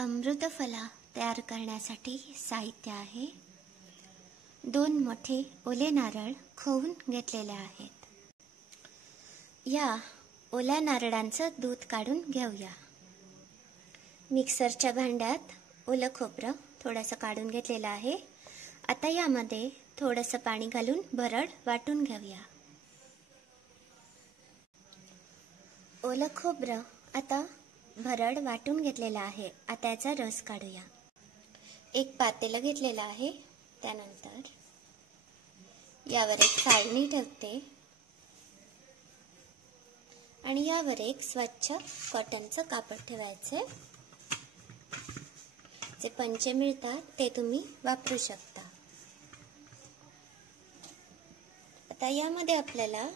अमृतफला तयार करण्यासाठी साहित्य आहे. 2 मोठे ओले नारळ खवून घेतलेले आहेत. या ओल्या नारळांचं दूध काढून घेऊया. मिक्सरच्या भांड्यात ओलं खोबरं थोडंसं काढून घेतलेलं आहे. आता यामध्ये थोडंसं पाणी घालून भरड वाटून घेऊया. ओलं खोबरं आता भरड वाटून घेतलेलं आहे. आता याचा रस काढूया. एक पातेलं घेतलेलं आहे. त्यानंतर यावर एक चाळणी ठेवते आणि यावर एक स्वच्छ कॉटनचं कापड ठेवायचे. जे पंचे मिळतात ते तुम्ही वापरू शकता. आता यामध्ये आपल्याला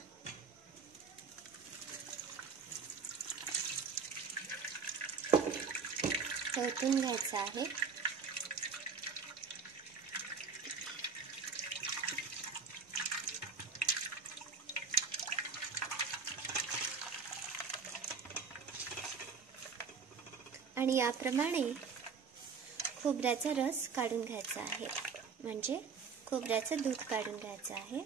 ओतून घ्यायचं आहे. आणि याप्रमाणे खोबऱ्याचा रस काढून घ्यायचा आहे, म्हणजे खोबऱ्याचं दूध काढून घ्यायचं आहे.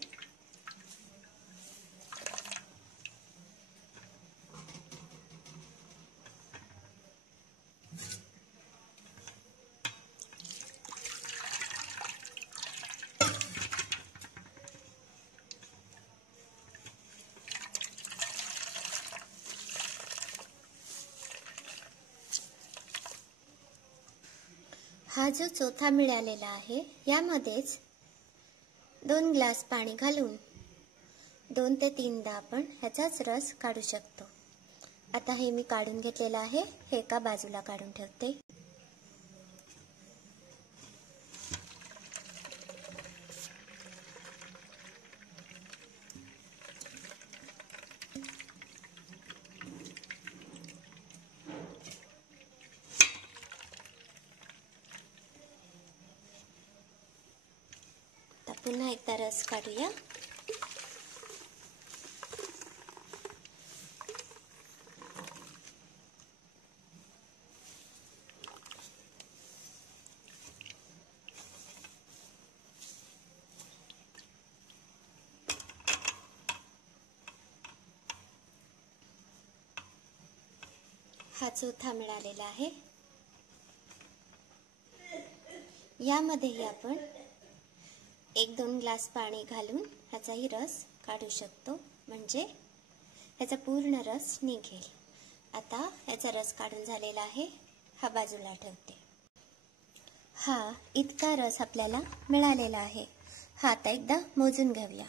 हा जो चोथा मिळालेला आहे यामध्येच 2 ग्लास पाणी घालून 2 ते 3दा आपण ह्याचाच रस काढू शकतो. आता हे मी काढून घेतलेलं आहे. हे एका बाजूला काढून ठेवते. पुन्हा एकदा रस काढूया. हा चोथा मिळालेला आहे. यामध्येही आपण 1-2 ग्लास पाणी घालून ह्याचाही रस काढू शकतो, म्हणजे ह्याचा पूर्ण रस निघेल. आता ह्याचा रस काढून झालेला आहे. हा बाजूला ठेवते. हा इतका रस आपल्याला मिळालेला आहे. हा आता एकदा मोजून घेऊया.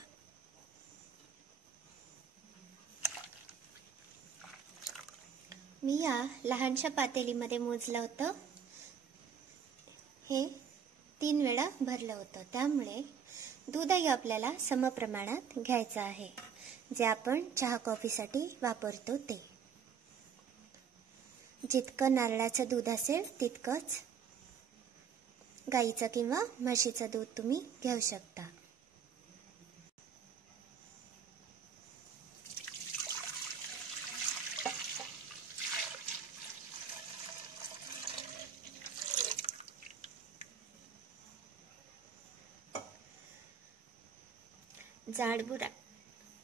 मी या लहानशा पातेलीमध्ये मोजलं होतं. हे 3 वेळा भरलं होतं. त्यामुळे दूधही आपल्याला समप्रमाणात घ्यायचं आहे, जे आपण चहा कॉफीसाठी वापरतो ते. जितकं नारळाचं दूध असेल तितकंच गाईचं किंवा म्हशीचं दूध तुम्ही घेऊ शकता.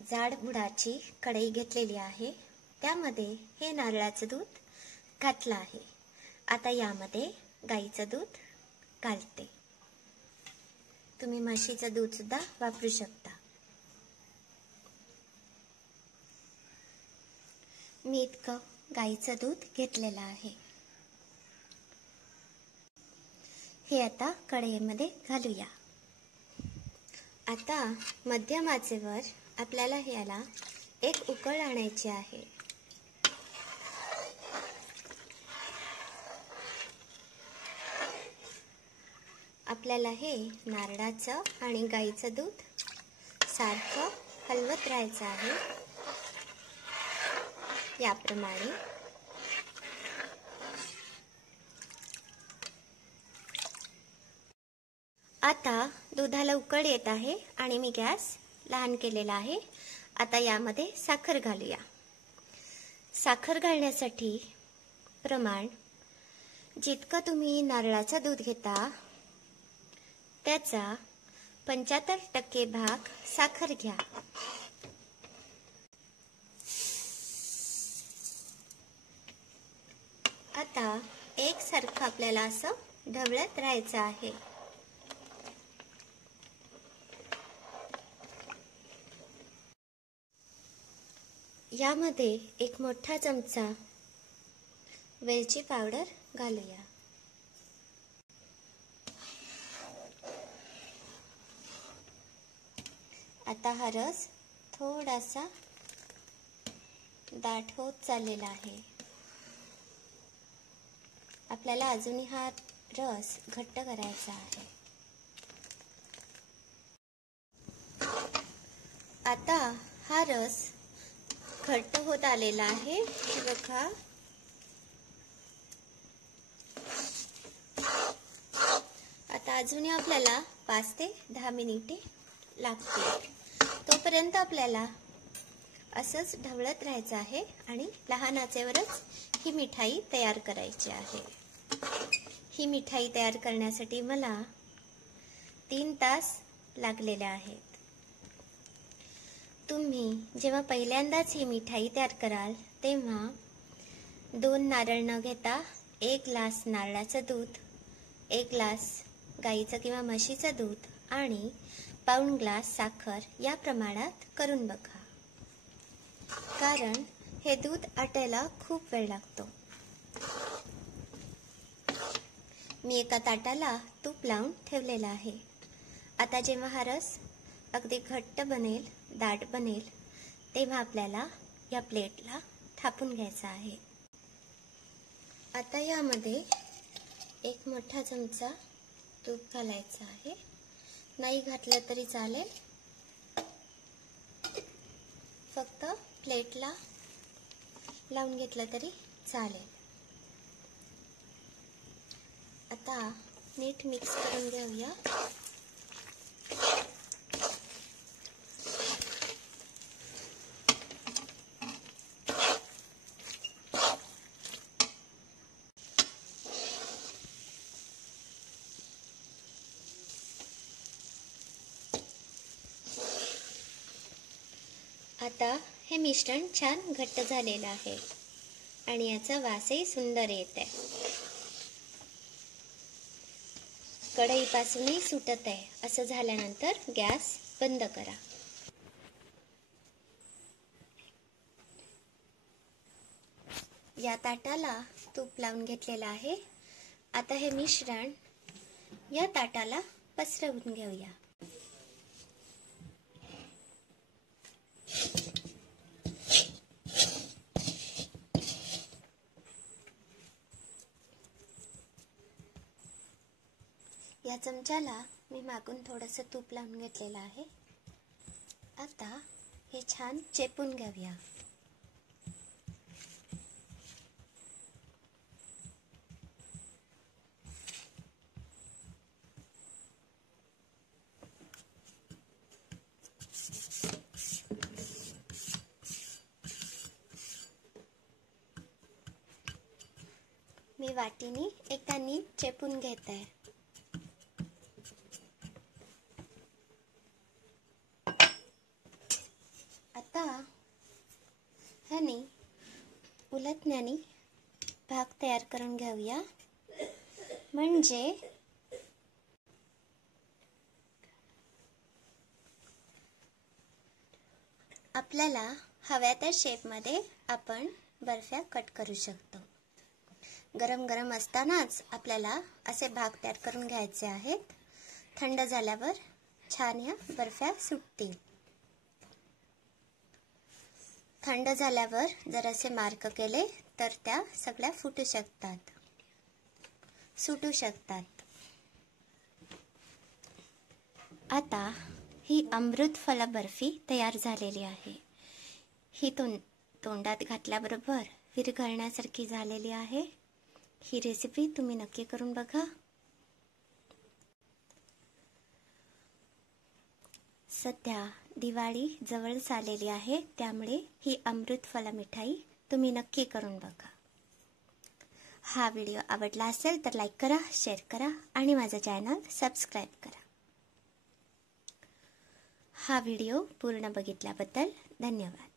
जाड बुडाची कढई घेतलेली आहे. त्यामध्ये हे नारळाचं दूध घातलं आहे. आता यामध्ये गाईचं दूध घालते. तुम्ही म्हशीचं दूध सुद्धा वापरू शकता. मी इतकं गाईचं दूध घेतलेलं आहे. हे आता कढईमध्ये घालूया. आता मध्यम आचेवर आपल्याला ह्याला एक उकळ आणायची आहे. आपल्याला हे नारळाचं आणि गाईचं दूध सारखं हलवत राहायचं आहे. याप्रमाणे आता दुधाला उकळ येत आहे आणि मी गॅस लहान केलेला आहे. आता यामध्ये साखर घालूया. साखर घालण्यासाठी प्रमाण जितकं तुम्ही नारळाचं दूध घेता त्याचा 75% भाग साखर घ्या. आता एकसारखं आपल्याला असं ढवळत राहायचं आहे. यामध्ये एक मोठा चमचा वेलची पावडर घालूया. आता हा रस थोडासा दाट होत चाललेला आहे. आपल्याला अजूनही हा रस घट्ट करायचा आहे. आता हा रस घट्ट होत आलेला आहे. बघा, आता अजूनही आपल्याला 5 ते 10 मिनिटे लागतील. तोपर्यंत आपल्याला असंच ढवळत राहायचं आहे आणि लहान आचेवरच ही मिठाई तयार करायची आहे. ही मिठाई तयार करण्यासाठी मला 3 तास लागलेले आहेत. तुम्ही जेव्हा पहिल्यांदाच ही मिठाई तयार कराल तेव्हा 2 नारळ न घेता 1 ग्लास नारळाचं दूध, 1 ग्लास गाईचं किंवा म्हशीचं दूध आणि पाऊण ग्लास साखर या प्रमाणात करून बघा. कारण हे दूध आटायला खूप वेळ लागतो. मी एका ताटाला तूप लावून ठेवलेला आहे. आता जेव्हा हा रस अगदी घट्ट बनेल, दाट बनेल, तेव्हा आपल्याला या प्लेटला थापून घ्यायचा आहे. आता यामध्ये 1 मोठा चमचा तूप घालायचा आहे. नाही घातलं तरी चालेल, फक्त प्लेटला लावून घेतलं तरी चालेल. आता नीट मिक्स करून घेऊया. आता हे मिश्रण छान घट्ट झालेलं आहे आणि याचा वासही सुंदर येत आहे. कढईपासूनही सुटत आहे. असं झाल्यानंतर गॅस बंद करा. या ताटाला तूप लावून घेतलेलं आहे. आता हे मिश्रण या ताटाला पसरवून घेऊया. या चमच्याला मी मागून थोडंसं तूप लावून घेतलेलं आहे. आता हे छान चेपून घेऊया. मी वाटीने एकदा नीट चेपून घेत आहे. आता ह्याने उलटण्याने भाग तयार करून घेऊया. म्हणजे आपल्याला हव्या त्या शेपमध्ये आपण बर्फ्या कट करू शकतो. गरम गरम असतानाच आपल्याला असे भाग तयार करून घ्यायचे आहेत. थंड झाल्यावर छान या बर्फ्या सुटतील. थंड झाल्यावर जर असे मार्क केले तर त्या सगळ्या फुटू शकतात, सुटू शकतात. आता ही अमृतफल बर्फी तयार झालेली आहे. ही तोंडात घातल्याबरोबर विरघळण्यासारखी झालेली आहे. ही रेसिपी तुम्ही नक्की करून बघा. सध्या दिवाळी जवळ आलेली आहे, त्यामुळे ही अमृतफल मिठाई तुम्ही नक्की करून बघा. हा व्हिडिओ आवडला असेल तर लाईक करा, शेअर करा आणि माझं चॅनल सबस्क्राईब करा. हा व्हिडिओ पूर्ण बघितल्याबद्दल धन्यवाद.